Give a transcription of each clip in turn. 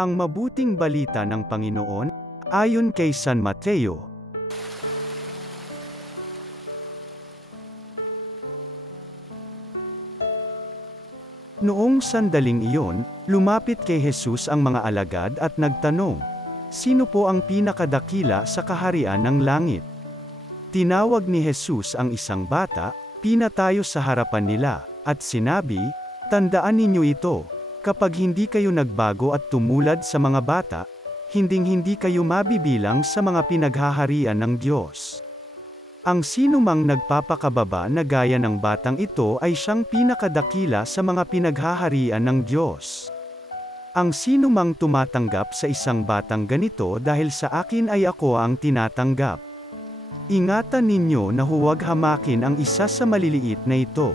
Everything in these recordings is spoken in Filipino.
Ang mabuting balita ng Panginoon, ayon kay San Mateo. Noong sandaling iyon, lumapit kay Jesus ang mga alagad at nagtanong, "Sino po ang pinakadakila sa kaharian ng langit?" Tinawag ni Jesus ang isang bata, pinatayo sa harapan nila, at sinabi, "Tandaan ninyo ito, kapag hindi kayo nagbago at tumulad sa mga bata, hinding-hindi kayo mabibilang sa mga pinaghaharian ng Diyos." Ang sinumang nagpapakababa na gaya ng batang ito ay siyang pinakadakila sa mga pinaghaharian ng Diyos. Ang sinumang tumatanggap sa isang batang ganito dahil sa akin ay ako ang tinatanggap. Ingatan ninyo na huwag hamakin ang isa sa maliliit na ito.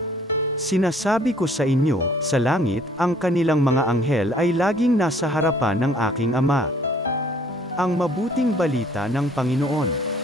Sinasabi ko sa inyo, sa langit, ang kanilang mga anghel ay laging nasa harapan ng aking Ama. Ang mabuting balita ng Panginoon.